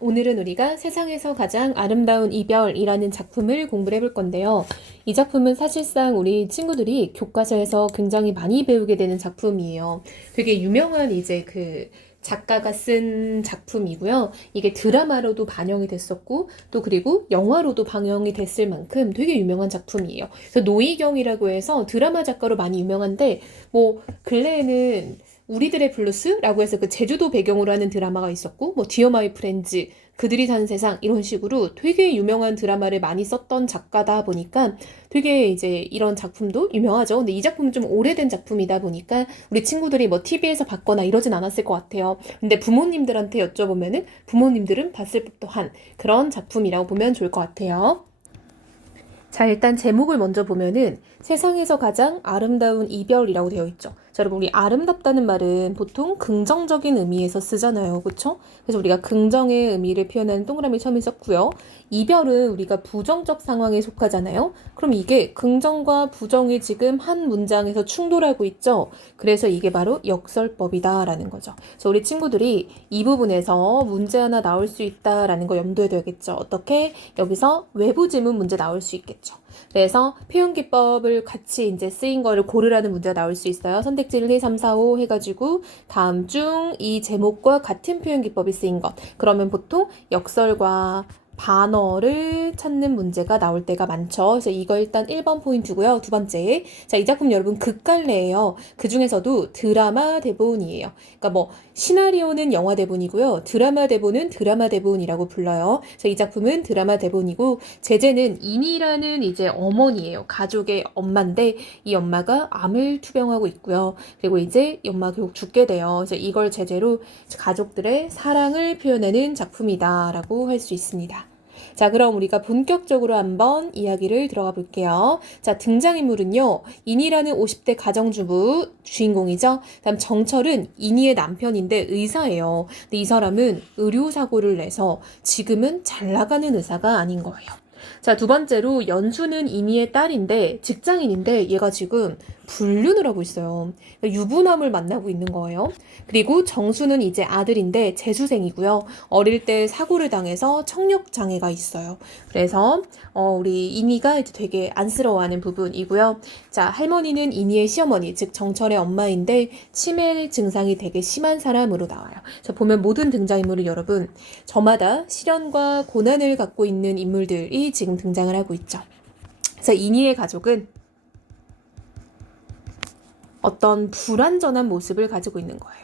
오늘은 우리가 세상에서 가장 아름다운 이별이라는 작품을 공부를 해볼 건데요. 이 작품은 사실상 우리 친구들이 교과서에서 굉장히 많이 배우게 되는 작품이에요. 되게 유명한 이제 그 작가가 쓴 작품이고요. 이게 드라마로도 반영이 됐었고, 또 그리고 영화로도 방영이 됐을 만큼 되게 유명한 작품이에요. 그래서 노희경이라고 해서 드라마 작가로 많이 유명한데, 뭐 근래에는 우리들의 블루스라고 해서 그 제주도 배경으로 하는 드라마가 있었고, 뭐 디어 마이 프렌즈, 그들이 사는 세상 이런 식으로 되게 유명한 드라마를 많이 썼던 작가다 보니까 되게 이제 이런 작품도 유명하죠. 근데 이 작품은 좀 오래된 작품이다 보니까 우리 친구들이 뭐 TV에서 봤거나 이러진 않았을 것 같아요. 근데 부모님들한테 여쭤보면은 부모님들은 봤을 법도 한 그런 작품이라고 보면 좋을 것 같아요. 자, 일단 제목을 먼저 보면은 세상에서 가장 아름다운 이별이라고 되어 있죠. 자, 여러분, 우리 아름답다는 말은 보통 긍정적인 의미에서 쓰잖아요. 그쵸? 그래서 우리가 긍정의 의미를 표현하는 동그라미 처음에 썼고요. 이별은 우리가 부정적 상황에 속하잖아요. 그럼 이게 긍정과 부정이 지금 한 문장에서 충돌하고 있죠. 그래서 이게 바로 역설법이다라는 거죠. 그래서 우리 친구들이 이 부분에서 문제 하나 나올 수 있다라는 거 염두에 둬야겠죠. 어떻게? 여기서 외부 지문 문제 나올 수 있겠죠. 그래서 표현기법을 같이 이제 쓰인 거를 고르라는 문제가 나올 수 있어요. 선택지를 1, 2, 3, 4, 5 해가지고 다음 중 이 제목과 같은 표현기법이 쓰인 것. 그러면 보통 역설과 반어를 찾는 문제가 나올 때가 많죠. 그래서 이거 일단 1번 포인트고요. 두 번째. 자, 이 작품 여러분 극갈래예요. 그 중에서도 드라마 대본이에요. 그러니까 뭐 시나리오는 영화 대본이고요. 드라마 대본은 드라마 대본이라고 불러요. 그래서 이 작품은 드라마 대본이고 제재는 인이라는 이제 어머니예요. 가족의 엄마인데 이 엄마가 암을 투병하고 있고요. 그리고 이제 이 엄마가 결국 죽게 돼요. 그래서 이걸 제재로 가족들의 사랑을 표현하는 작품이다라고 할 수 있습니다. 자, 그럼 우리가 본격적으로 한번 이야기를 들어가 볼게요. 자, 등장인물은요, 인이라는 50대 가정주부 주인공이죠. 다음 정철은 인이의 남편인데 의사예요. 근데 이 사람은 의료사고를 내서 지금은 잘 나가는 의사가 아닌 거예요. 자, 두 번째로 연수는 이미의 딸인데 직장인인데 얘가 지금 불륜을 하고 있어요. 그러니까 유부남을 만나고 있는 거예요. 그리고 정수는 이제 아들인데 재수생이고요. 어릴 때 사고를 당해서 청력 장애가 있어요. 그래서 우리 이미가 이제 되게 안쓰러워하는 부분이고요. 자, 할머니는 이미의 시어머니, 즉 정철의 엄마인데 치매 증상이 되게 심한 사람으로 나와요. 자, 보면 모든 등장인물을 여러분 저마다 시련과 고난을 갖고 있는 인물들이 지금 등장을 하고 있죠. 그래서 이니의 가족은 어떤 불완전한 모습을 가지고 있는 거예요.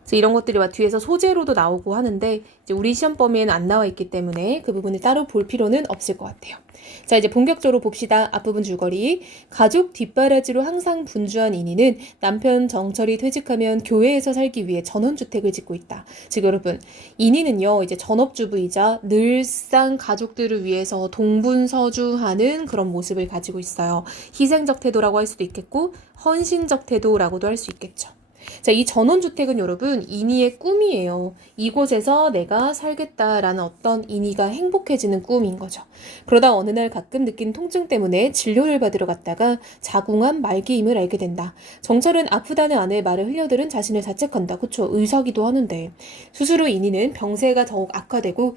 그래서 이런 것들이 막 뒤에서 소재로도 나오고 하는데 이제 우리 시험 범위에는 안 나와 있기 때문에 그 부분을 따로 볼 필요는 없을 것 같아요. 자, 이제 본격적으로 봅시다. 앞부분 줄거리. 가족 뒷바라지로 항상 분주한 이니는 남편 정철이 퇴직하면 교회에서 살기 위해 전원주택을 짓고 있다. 즉 여러분, 이니는요 이제 전업주부이자 늘상 가족들을 위해서 동분서주하는 그런 모습을 가지고 있어요. 희생적 태도라고 할 수도 있겠고 헌신적 태도라고도 할 수 있겠죠. 자, 이 전원주택은 여러분 이니의 꿈이에요. 이곳에서 내가 살겠다라는 어떤 이니가 행복해지는 꿈인 거죠. 그러다 어느 날 가끔 느낀 통증 때문에 진료를 받으러 갔다가 자궁암 말기임을 알게 된다. 정철은 아프다는 아내의 말을 흘려들은 자신을 자책한다. 그쵸? 의사기도 하는데. 수술 후 이니는 병세가 더욱 악화되고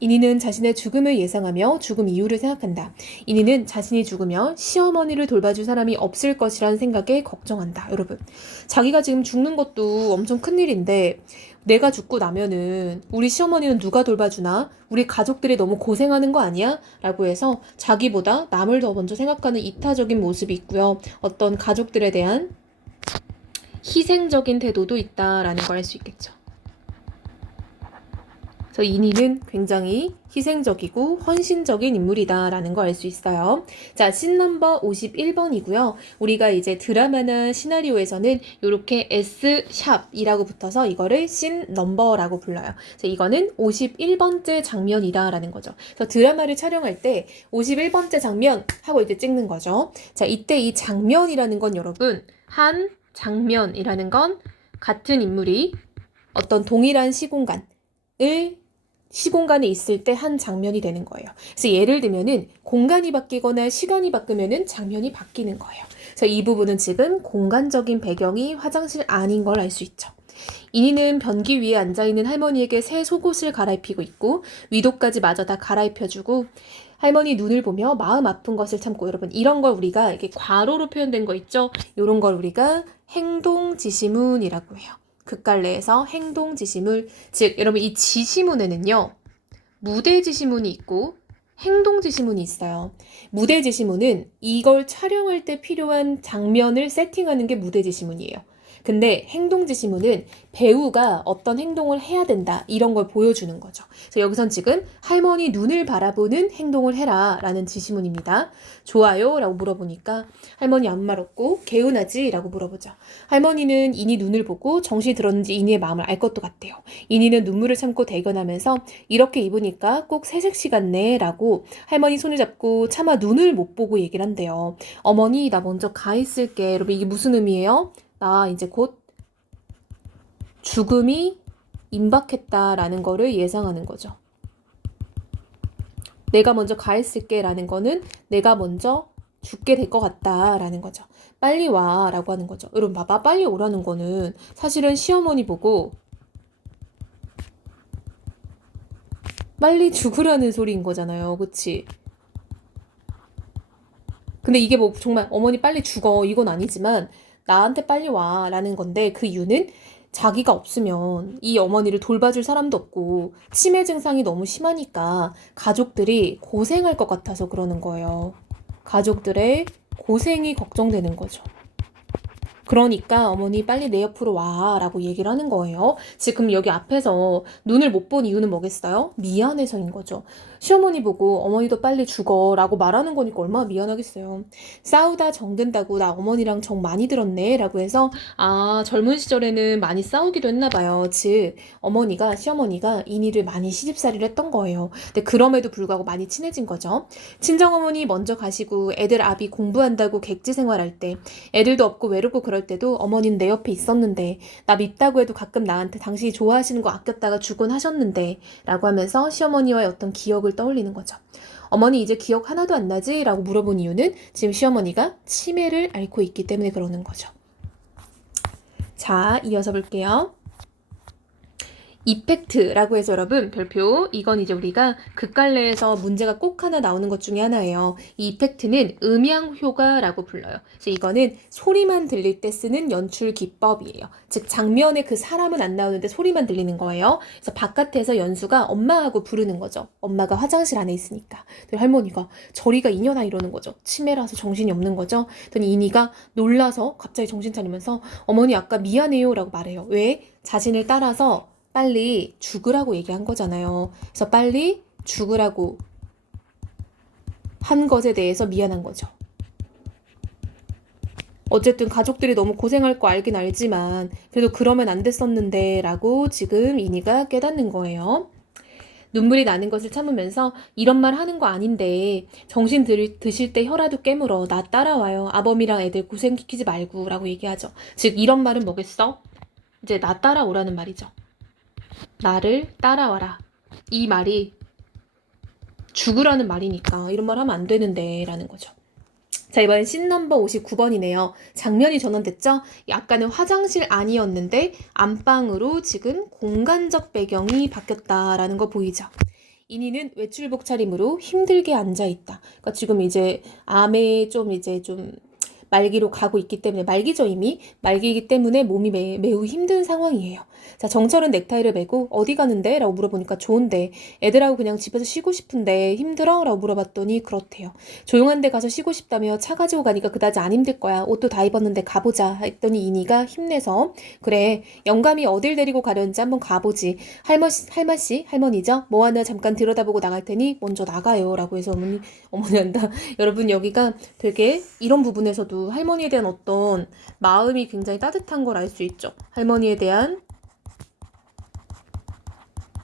이니는 자신의 죽음을 예상하며 죽음 이유를 생각한다. 이니는 자신이 죽으면 시어머니를 돌봐줄 사람이 없을 것이라는 생각에 걱정한다. 여러분, 자기가 지금 죽는 것도 엄청 큰일인데 내가 죽고 나면은 우리 시어머니는 누가 돌봐주나? 우리 가족들이 너무 고생하는 거 아니야? 라고 해서 자기보다 남을 더 먼저 생각하는 이타적인 모습이 있고요. 어떤 가족들에 대한 희생적인 태도도 있다라는 걸 알 수 있겠죠. 그래서 이니는 굉장히 희생적이고 헌신적인 인물이다라는 걸 알 수 있어요. 자, 씬 넘버 51번이고요. 우리가 이제 드라마나 시나리오에서는 이렇게 S#이라고 붙어서 이거를 씬 넘버라고 불러요. 그래서 이거는 51번째 장면이다라는 거죠. 그래서 드라마를 촬영할 때 51번째 장면 하고 이제 찍는 거죠. 자, 이때 이 장면이라는 건 여러분 한 장면이라는 건 같은 인물이 어떤 동일한 시공간에 있을 때 한 장면이 되는 거예요. 그래서 예를 들면은 공간이 바뀌거나 시간이 바뀌면은 장면이 바뀌는 거예요. 그래서 이 부분은 지금 공간적인 배경이 화장실 안인 걸 알 수 있죠. 인이는 변기 위에 앉아있는 할머니에게 새 속옷을 갈아입히고 있고 위도까지 마저 다 갈아입혀주고 할머니 눈을 보며 마음 아픈 것을 참고 여러분 이런 걸 우리가 이렇게 괄호로 표현된 거 있죠? 이런 걸 우리가 행동지시문이라고 해요. 극갈래에서 행동지시문 즉 여러분 이 지시문에는요. 무대지시문이 있고 행동지시문이 있어요. 무대지시문은 이걸 촬영할 때 필요한 장면을 세팅하는 게 무대지시문이에요. 근데 행동지시문은 배우가 어떤 행동을 해야 된다 이런 걸 보여주는 거죠. 그래서 여기선 지금 할머니 눈을 바라보는 행동을 해라 라는 지시문입니다. 좋아요? 라고 물어보니까 할머니 아무 말 없고 개운하지? 라고 물어보죠. 할머니는 인이 눈을 보고 정신이 들었는지 인이의 마음을 알 것도 같대요. 인이는 눈물을 참고 대견하면서 이렇게 입으니까 꼭 새색시 같네 라고 할머니 손을 잡고 차마 눈을 못 보고 얘기를 한대요. 어머니 나 먼저 가 있을게. 여러분 이게 무슨 의미예요? 나 이제 곧 죽음이 임박했다라는 거를 예상하는 거죠. 내가 먼저 가 있을게 라는 거는 내가 먼저 죽게 될 것 같다라는 거죠. 빨리 와 라고 하는 거죠. 여러분 봐봐 빨리 오라는 거는 사실은 시어머니 보고 빨리 죽으라는 소리인 거잖아요. 그치? 근데 이게 뭐 정말 어머니 빨리 죽어 이건 아니지만 나한테 빨리 와 라는 건데 그 이유는 자기가 없으면 이 어머니를 돌봐줄 사람도 없고 치매 증상이 너무 심하니까 가족들이 고생할 것 같아서 그러는 거예요. 가족들의 고생이 걱정되는 거죠. 그러니까 어머니 빨리 내 옆으로 와 라고 얘기를 하는 거예요. 지금 여기 앞에서 눈을 못 본 이유는 뭐겠어요? 미안해서인 거죠. 시어머니 보고 어머니도 빨리 죽어 라고 말하는 거니까 얼마나 미안하겠어요. 싸우다 정든다고 나 어머니랑 정 많이 들었네 라고 해서 아 젊은 시절에는 많이 싸우기도 했나 봐요. 즉 어머니가 시어머니가 인이를 많이 시집살이를 했던 거예요. 근데 그럼에도 불구하고 많이 친해진 거죠. 친정어머니 먼저 가시고 애들 아비 공부한다고 객지 생활할 때 애들도 없고 외롭고 그럴 때도 어머니는 내 옆에 있었는데 나 밉다고 해도 가끔 나한테 당신이 좋아하시는 거 아꼈다가 주곤 하셨는데 라고 하면서 시어머니와의 어떤 기억을 떠올리는 거죠. 어머니 이제 기억 하나도 안 나지? 라고 물어본 이유는 지금 시어머니가 치매를 앓고 있기 때문에 그러는 거죠. 자, 이어서 볼게요. 이펙트라고 해서 여러분 별표 이건 이제 우리가 극갈래에서 문제가 꼭 하나 나오는 것 중에 하나예요. 이 이펙트는 음향효과라고 불러요. 그래서 이거는 소리만 들릴 때 쓰는 연출 기법이에요. 즉 장면에 그 사람은 안 나오는데 소리만 들리는 거예요. 그래서 바깥에서 연수가 엄마하고 부르는 거죠. 엄마가 화장실 안에 있으니까. 할머니가 저리가 이년아 이러는 거죠. 치매라서 정신이 없는 거죠. 그랬더니 이니가 놀라서 갑자기 정신 차리면서 어머니 아까 미안해요 라고 말해요. 왜? 자신을 따라서 빨리 죽으라고 얘기한 거잖아요. 그래서 빨리 죽으라고 한 것에 대해서 미안한 거죠. 어쨌든 가족들이 너무 고생할 거 알긴 알지만 그래도 그러면 안 됐었는데 라고 지금 이니가 깨닫는 거예요. 눈물이 나는 것을 참으면서 이런 말 하는 거 아닌데 정신 드실 때 혀라도 깨물어 나 따라와요. 아범이랑 애들 고생시키지 말고 라고 얘기하죠. 즉 이런 말은 뭐겠어? 이제 나 따라오라는 말이죠. 나를 따라와라. 이 말이 죽으라는 말이니까 이런 말 하면 안 되는데 라는 거죠. 자 이번엔 씬 넘버 59번이네요. 장면이 전환됐죠? 아까는 화장실 안이었는데 안방으로 지금 공간적 배경이 바뀌었다라는 거 보이죠? 이니는 외출복 차림으로 힘들게 앉아있다. 그러니까 지금 이제 암에 좀 말기로 가고 있기 때문에 말기죠 이미 말기이기 때문에 몸이 매우 힘든 상황이에요. 자 정철은 넥타이를 매고 어디 가는데? 라고 물어보니까 좋은데 애들하고 그냥 집에서 쉬고 싶은데 힘들어? 라고 물어봤더니 그렇대요. 조용한 데 가서 쉬고 싶다며 차 가지고 가니까 그다지 안 힘들 거야. 옷도 다 입었는데 가보자 했더니 이니가 힘내서 그래 영감이 어딜 데리고 가려는지 한번 가보지. 할머니죠? 뭐 하나 잠깐 들여다보고 나갈 테니 먼저 나가요 라고 해서 어머니 한다. 여러분 여기가 되게 이런 부분에서도 할머니에 대한 어떤 마음이 굉장히 따뜻한 걸 알 수 있죠. 할머니에 대한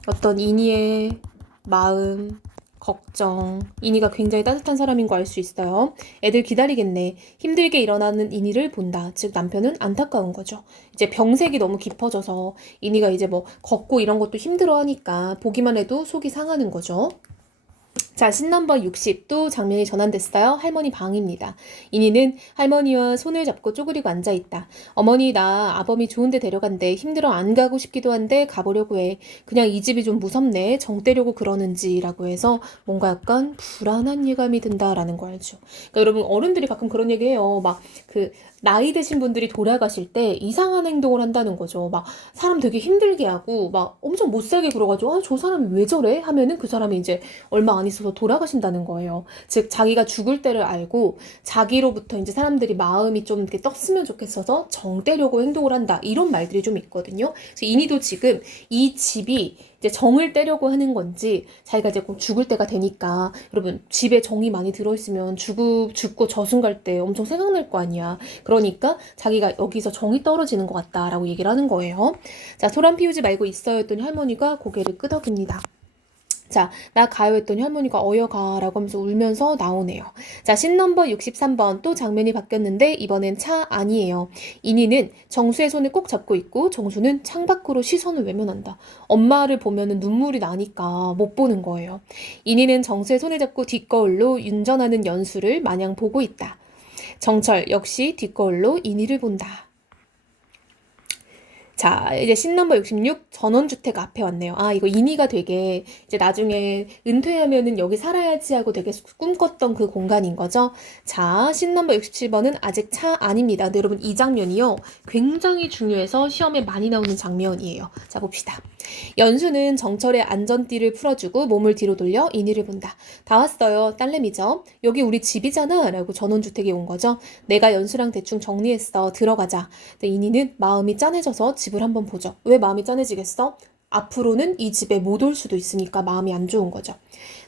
어떤 이니의 마음, 걱정, 이니가 굉장히 따뜻한 사람인 거 알 수 있어요. 애들 기다리겠네. 힘들게 일어나는 이니를 본다. 즉 남편은 안타까운 거죠. 이제 병색이 너무 깊어져서 이니가 이제 뭐 걷고 이런 것도 힘들어 하니까 보기만 해도 속이 상하는 거죠. 자, 신 넘버 60. 또 장면이 전환됐어요. 할머니 방입니다. 이니는 할머니와 손을 잡고 쪼그리고 앉아있다. 어머니, 나 아범이 좋은데 데려간대. 힘들어 안 가고 싶기도 한데 가보려고 해. 그냥 이 집이 좀 무섭네. 정 떼려고 그러는지 라고 해서 뭔가 약간 불안한 예감이 든다라는 거 알죠. 그러니까 여러분, 어른들이 가끔 그런 얘기해요. 막 나이 드신 분들이 돌아가실 때 이상한 행동을 한다는 거죠. 막 사람 되게 힘들게 하고 막 엄청 못살게 굴어가지고 아, 저 사람이 왜 저래? 하면은 그 사람이 이제 얼마 안 있어서 돌아가신다는 거예요. 즉 자기가 죽을 때를 알고 자기로부터 이제 사람들이 마음이 좀 이렇게 떴으면 좋겠어서 정 떼려고 행동을 한다. 이런 말들이 좀 있거든요. 그래서 이니도 지금 이 집이 이제 정을 떼려고 하는 건지 자기가 이제 꼭 죽을 때가 되니까 여러분 집에 정이 많이 들어있으면 죽고 저승 갈 때 엄청 생각날 거 아니야. 그러니까 자기가 여기서 정이 떨어지는 것 같다라고 얘기를 하는 거예요. 자, 소란 피우지 말고 있어요 했더니 할머니가 고개를 끄덕입니다. 자, 나 가요 했더니 할머니가 어여가라고 하면서 울면서 나오네요. 자, 신 넘버 63번 또 장면이 바뀌었는데 이번엔 차 안이에요. 이니는 정수의 손을 꼭 잡고 있고 정수는 창밖으로 시선을 외면한다. 엄마를 보면은 눈물이 나니까 못 보는 거예요. 이니는 정수의 손을 잡고 뒷거울로 운전하는 연수를 마냥 보고 있다. 정철 역시 뒷거울로 이니를 본다. 자, 이제 신 넘버 66 전원주택 앞에 왔네요. 아, 이거 이니가 되게 이제 나중에 은퇴하면은 여기 살아야지 하고 되게 꿈꿨던 그 공간인 거죠. 자, 신 넘버 67번은 아직 차 아닙니다. 근데 여러분 이 장면이요. 굉장히 중요해서 시험에 많이 나오는 장면이에요. 자, 봅시다. 연수는 정철의 안전띠를 풀어주고 몸을 뒤로 돌려 이니를 본다. 다 왔어요. 딸내미죠. 여기 우리 집이잖아. 라고 전원주택에 온 거죠. 내가 연수랑 대충 정리했어. 들어가자. 근데 이니는 마음이 짠해져서 집을 한번 보죠. 왜 마음이 짠해지겠어? 앞으로는 이 집에 못 올 수도 있으니까 마음이 안 좋은 거죠.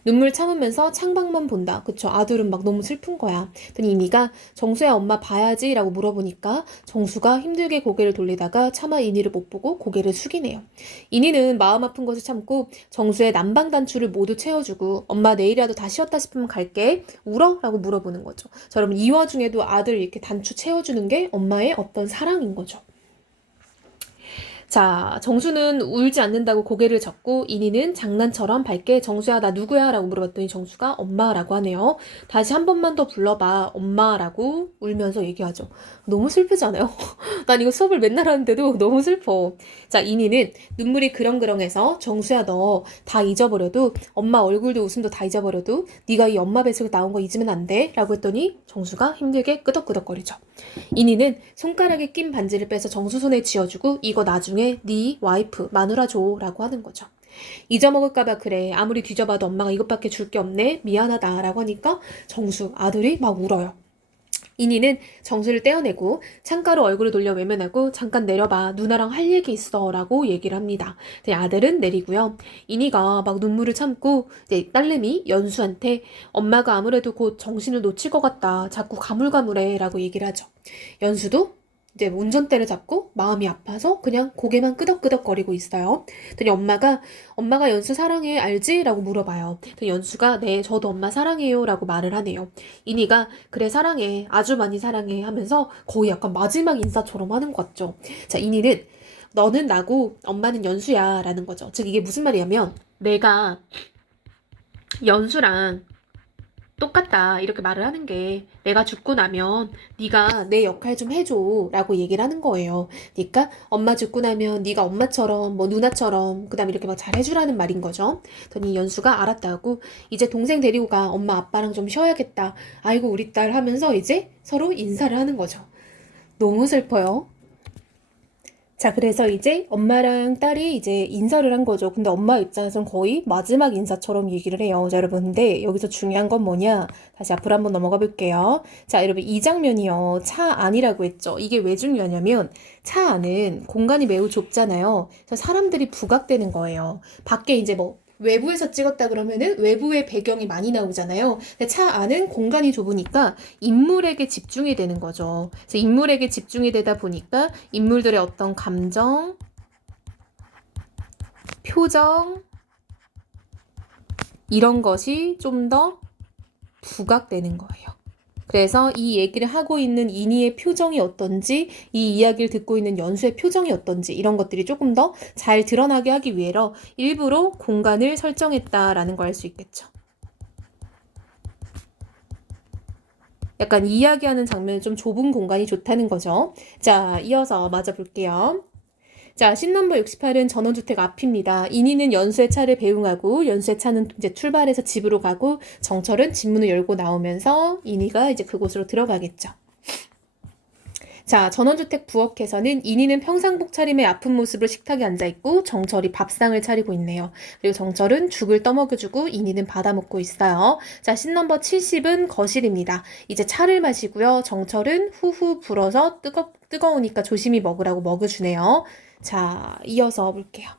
눈물 참으면서 창밖만 본다. 그쵸? 아들은 막 너무 슬픈 거야. 그랬더니 이니가 정수야 엄마 봐야지 라고 물어보니까 정수가 힘들게 고개를 돌리다가 차마 이니를 못 보고 고개를 숙이네요. 이니는 마음 아픈 것을 참고 정수의 난방 단추를 모두 채워주고 엄마 내일이라도 다 쉬었다 싶으면 갈게. 울어? 라고 물어보는 거죠. 자, 여러분 이 와중에도 아들 이렇게 단추 채워주는 게 엄마의 어떤 사랑인 거죠. 자, 정수는 울지 않는다고 고개를 젓고 이니는 장난처럼 밝게 정수야 나 누구야? 라고 물어봤더니 정수가 엄마라고 하네요. 다시 한 번만 더 불러봐. 엄마라고 울면서 얘기하죠. 너무 슬프지 않아요? 난 이거 수업을 맨날 하는데도 너무 슬퍼. 자, 이니는 눈물이 그렁그렁해서 정수야 너 다 잊어버려도 엄마 얼굴도 웃음도 다 잊어버려도 네가 이 엄마 뱃속에 나온 거 잊으면 안 돼. 라고 했더니 정수가 힘들게 끄덕끄덕거리죠. 이니는 손가락에 낀 반지를 빼서 정수 손에 쥐어주고 이거 나중에 네 와이프 마누라 줘 라고 하는 거죠. 잊어먹을까봐 그래. 아무리 뒤져봐도 엄마가 이것밖에 줄 게 없네. 미안하다 라고 하니까 정수 아들이 막 울어요. 이니는 정수를 떼어내고 창가로 얼굴을 돌려 외면하고 잠깐 내려봐. 누나랑 할 얘기 있어 라고 얘기를 합니다. 아들은 내리고요. 이니가 막 눈물을 참고 이제 딸내미 연수한테 엄마가 아무래도 곧 정신을 놓칠 것 같다. 자꾸 가물가물해 라고 얘기를 하죠. 연수도 이제 운전대를 잡고 마음이 아파서 그냥 고개만 끄덕끄덕거리고 있어요. 그랬더니 엄마가 연수 사랑해 알지? 라고 물어봐요. 그랬더니 연수가 네 저도 엄마 사랑해요 라고 말을 하네요. 이니가 그래 사랑해 아주 많이 사랑해 하면서 거의 약간 마지막 인사처럼 하는 것 같죠. 자, 이니는 너는 나고 엄마는 연수야 라는 거죠. 즉 이게 무슨 말이냐면 내가 연수랑 똑같다 이렇게 말을 하는 게 내가 죽고 나면 네가 내 역할 좀 해줘 라고 얘기를 하는 거예요. 그러니까 엄마 죽고 나면 네가 엄마처럼 뭐 누나처럼 그 다음에 이렇게 막 잘해주라는 말인 거죠. 그랬더니 연수가 알았다고 이제 동생 데리고 가 엄마 아빠랑 좀 쉬어야겠다. 아이고 우리 딸 하면서 이제 서로 인사를 하는 거죠. 너무 슬퍼요. 자, 그래서 이제 엄마랑 딸이 이제 인사를 한 거죠. 근데 엄마 입장에서는 거의 마지막 인사처럼 얘기를 해요. 자, 여러분. 근데 여기서 중요한 건 뭐냐? 다시 앞으로 한번 넘어가 볼게요. 자, 여러분. 이 장면이요. 차 안이라고 했죠. 이게 왜 중요하냐면 차 안은 공간이 매우 좁잖아요. 그래서 사람들이 부각되는 거예요. 밖에 이제 뭐 외부에서 찍었다 그러면은 외부의 배경이 많이 나오잖아요. 근데 차 안은 공간이 좁으니까 인물에게 집중이 되는 거죠. 그래서 인물에게 집중이 되다 보니까 인물들의 어떤 감정, 표정 이런 것이 좀 더 부각되는 거예요. 그래서 이 얘기를 하고 있는 이니의 표정이 어떤지, 이 이야기를 듣고 있는 연수의 표정이 어떤지 이런 것들이 조금 더 잘 드러나게 하기 위해서 일부러 공간을 설정했다라는 걸 알 수 있겠죠. 약간 이야기하는 장면은 좀 좁은 공간이 좋다는 거죠. 자, 이어서 맞아 볼게요. 자, 씬 넘버 68은 전원주택 앞입니다. 인희는 연수의 차를 배웅하고 연수의 차는 이제 출발해서 집으로 가고 정철은 집 문을 열고 나오면서 인희가 이제 그곳으로 들어가겠죠. 자, 전원주택 부엌에서는 인희는 평상복 차림의 아픈 모습으로 식탁에 앉아있고 정철이 밥상을 차리고 있네요. 그리고 정철은 죽을 떠먹여주고 인희는 받아먹고 있어요. 자, 씬 넘버 70은 거실입니다. 이제 차를 마시고요. 정철은 후후 불어서 뜨거우니까 조심히 먹으라고 먹여주네요. 자, 이어서 볼게요.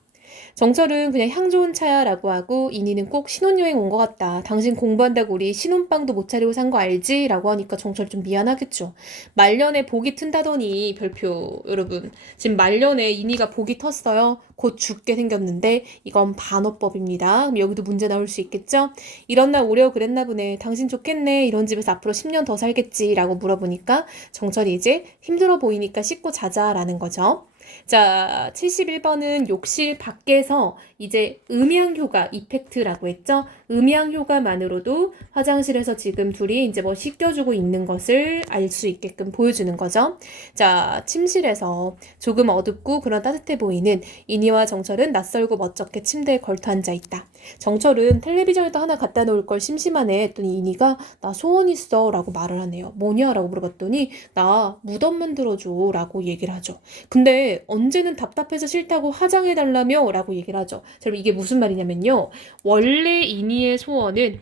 정철은 그냥 향 좋은 차야 라고 하고 인희는 꼭 신혼여행 온 것 같다. 당신 공부한다고 우리 신혼방도 못 차리고 산 거 알지? 라고 하니까 정철이 좀 미안하겠죠. 말년에 복이 튼다더니 별표 여러분. 지금 말년에 인희가 복이 텄어요. 곧 죽게 생겼는데 이건 반어법입니다. 그럼 여기도 문제 나올 수 있겠죠? 이런 날 오려고 그랬나 보네. 당신 좋겠네. 이런 집에서 앞으로 10년 더 살겠지. 라고 물어보니까 정철이 이제 힘들어 보이니까 씻고 자자라는 거죠. 자, 71번은 욕실 밖에서 이제 음향효과 이펙트라고 했죠? 음향효과만으로도 화장실에서 지금 둘이 이제 뭐 씻겨주고 있는 것을 알 수 있게끔 보여주는 거죠. 자, 침실에서 조금 어둡고 그런 따뜻해 보이는 인희와 정철은 낯설고 멋쩍게 침대에 걸터 앉아 있다. 정철은 텔레비전에도 하나 갖다 놓을 걸 심심하네 했더니 인희가 나 소원 있어 라고 말을 하네요. 뭐냐 라고 물어봤더니 나 무덤 만들어줘 라고 얘기를 하죠. 근데 언제는 답답해서 싫다고 화장해달라며 라고 얘기를 하죠. 자, 그럼 이게 무슨 말이냐면요. 원래 인희의 소원은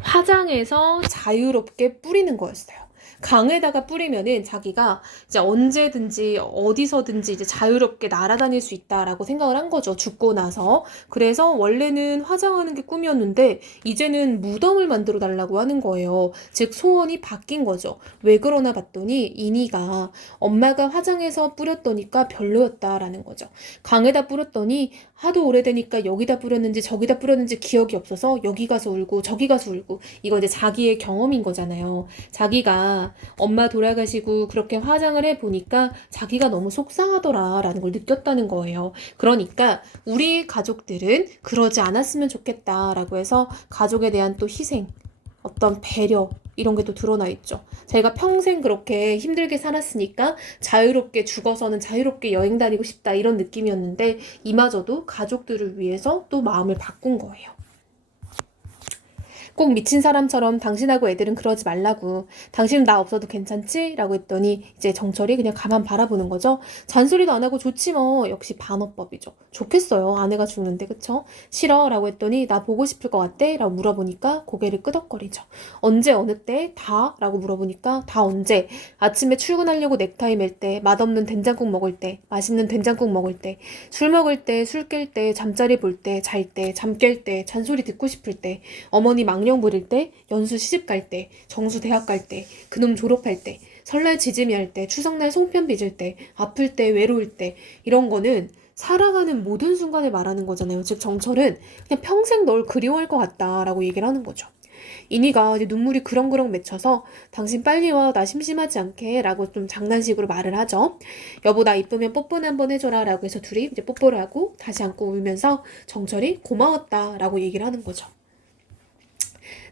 화장해서 자유롭게 뿌리는 거였어요. 강에다가 뿌리면은 자기가 이제 언제든지 어디서든지 이제 자유롭게 날아다닐 수 있다라고 생각을 한 거죠. 죽고 나서. 그래서 원래는 화장하는 게 꿈이었는데 이제는 무덤을 만들어 달라고 하는 거예요. 즉 소원이 바뀐 거죠. 왜 그러나 봤더니 인희가 엄마가 화장해서 뿌렸더니까 별로였다라는 거죠. 강에다 뿌렸더니 하도 오래되니까 여기다 뿌렸는지 저기다 뿌렸는지 기억이 없어서 여기 가서 울고 저기 가서 울고 이거 이제 자기의 경험인 거잖아요. 자기가 엄마 돌아가시고 그렇게 화장을 해보니까 자기가 너무 속상하더라라는 걸 느꼈다는 거예요. 그러니까 우리 가족들은 그러지 않았으면 좋겠다라고 해서 가족에 대한 또 희생, 어떤 배려 이런 게 또 드러나 있죠. 제가 평생 그렇게 힘들게 살았으니까 자유롭게 죽어서는 자유롭게 여행 다니고 싶다 이런 느낌이었는데 이마저도 가족들을 위해서 또 마음을 바꾼 거예요. 꼭 미친 사람처럼 당신하고 애들은 그러지 말라고. 당신은 나 없어도 괜찮지? 라고 했더니 이제 정철이 그냥 가만 바라보는 거죠. 잔소리도 안 하고 좋지 뭐. 역시 반어법이죠. 좋겠어요. 아내가 죽는데 그쵸? 싫어 라고 했더니 나 보고 싶을 것 같대? 라고 물어보니까 고개를 끄덕거리죠. 언제 어느 때? 다? 라고 물어보니까 다 언제? 아침에 출근하려고 넥타이 맬 때, 맛없는 된장국 먹을 때, 맛있는 된장국 먹을 때, 술 먹을 때, 술 깰 때, 잠자리 볼 때, 잘 때, 잠 깰 때, 잔소리 듣고 싶을 때, 어머니 망령 부릴 때, 연수 시집 갈 때, 정수 대학 갈 때, 그놈 졸업할 때, 설날 지짐이 할 때, 추석날 송편 빚을 때, 아플 때, 외로울 때 이런 거는 살아가는 모든 순간을 말하는 거잖아요. 즉 정철은 그냥 평생 널 그리워할 것 같다라고 얘기를 하는 거죠. 인희가 이제 눈물이 그렁그렁 맺혀서 당신 빨리 와 나 심심하지 않게 라고 좀 장난식으로 말을 하죠. 여보 나 이쁘면 뽀뽀나 한번 해줘라 라고 해서 둘이 이제 뽀뽀를 하고 다시 안고 울면서 정철이 고마웠다 라고 얘기를 하는 거죠.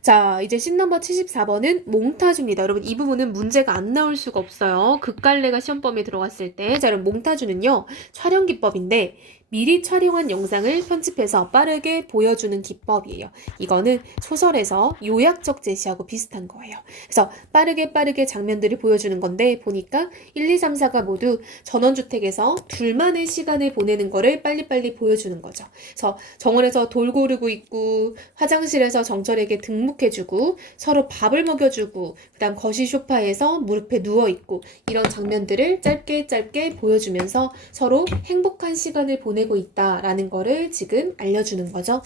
자, 이제 씬 넘버 74번은 몽타주입니다. 여러분, 이 부분은 문제가 안 나올 수가 없어요. 극갈래가 시험 범위에 들어갔을 때. 자, 그럼 몽타주는요, 촬영 기법인데, 미리 촬영한 영상을 편집해서 빠르게 보여주는 기법이에요. 이거는 소설에서 요약적 제시하고 비슷한 거예요. 그래서 빠르게 장면들을 보여주는 건데 보니까 1, 2, 3, 4가 모두 전원주택에서 둘만의 시간을 보내는 거를 빨리빨리 보여주는 거죠. 그래서 정원에서 돌 고르고 있고 화장실에서 정철에게 등목해주고 서로 밥을 먹여주고 그다음 거실 소파에서 무릎에 누워있고 이런 장면들을 짧게 보여주면서 서로 행복한 시간을 보내고 있다라는 거를 지금 알려주는 거죠.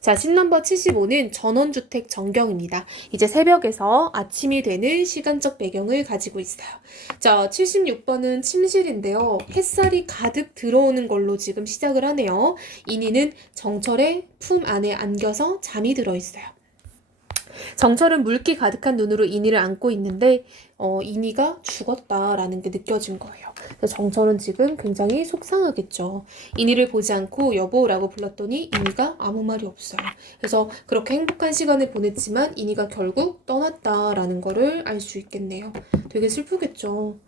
자, 씬 넘버 75는 전원주택 전경입니다. 이제 새벽에서 아침이 되는 시간적 배경을 가지고 있어요. 자, 76번은 침실인데요. 햇살이 가득 들어오는 걸로 지금 시작을 하네요. 인희는 정철의 품 안에 안겨서 잠이 들어 있어요. 정철은 물기 가득한 눈으로 이니를 안고 있는데 이니가 죽었다라는 게 느껴진 거예요. 그래서 정철은 지금 굉장히 속상하겠죠. 이니를 보지 않고 여보라고 불렀더니 이니가 아무 말이 없어요. 그래서 그렇게 행복한 시간을 보냈지만 이니가 결국 떠났다라는 거를 알 수 있겠네요. 되게 슬프겠죠.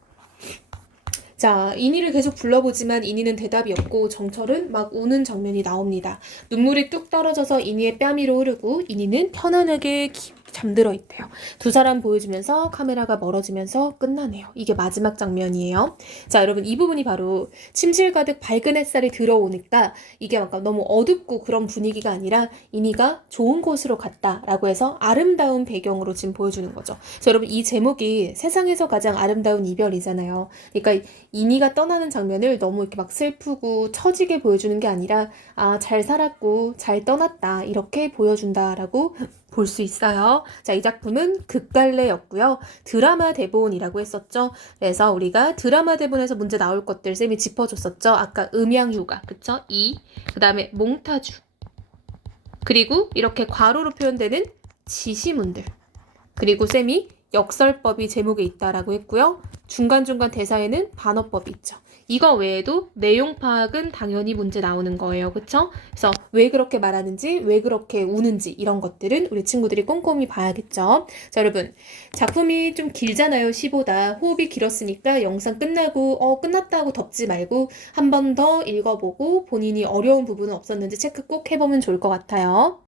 자, 이니를 계속 불러보지만 이니는 대답이 없고 정철은 막 우는 장면이 나옵니다. 눈물이 뚝 떨어져서 이니의 뺨위로 흐르고 이니는 편안하게 잠들어 있대요. 두 사람 보여주면서 카메라가 멀어지면서 끝나네요. 이게 마지막 장면이에요. 자, 여러분 이 부분이 바로 침실 가득 밝은 햇살이 들어오니까 이게 막 너무 어둡고 그런 분위기가 아니라 이니가 좋은 곳으로 갔다라고 해서 아름다운 배경으로 지금 보여주는 거죠. 그래서 여러분 이 제목이 세상에서 가장 아름다운 이별이잖아요. 그러니까 이니가 떠나는 장면을 너무 이렇게 막 슬프고 처지게 보여주는 게 아니라 잘 살았고 잘 떠났다 이렇게 보여준다라고 볼 수 있어요. 자, 이 작품은 극갈래였고요. 드라마 대본이라고 했었죠. 그래서 우리가 드라마 대본에서 문제 나올 것들 쌤이 짚어줬었죠. 아까 음양휴가, 그쵸? 그 다음에 몽타주, 그리고 이렇게 괄호로 표현되는 지시문들, 그리고 쌤이 역설법이 제목에 있다라고 했고요. 중간중간 대사에는 반어법이 있죠. 이거 외에도 내용 파악은 당연히 문제 나오는 거예요. 그쵸? 그래서 왜 그렇게 말하는지, 왜 그렇게 우는지 이런 것들은 우리 친구들이 꼼꼼히 봐야겠죠. 자, 여러분. 작품이 좀 길잖아요. 시보다. 호흡이 길었으니까 영상 끝나고 끝났다 하고 덮지 말고 한 번 더 읽어보고 본인이 어려운 부분은 없었는지 체크 꼭 해보면 좋을 것 같아요.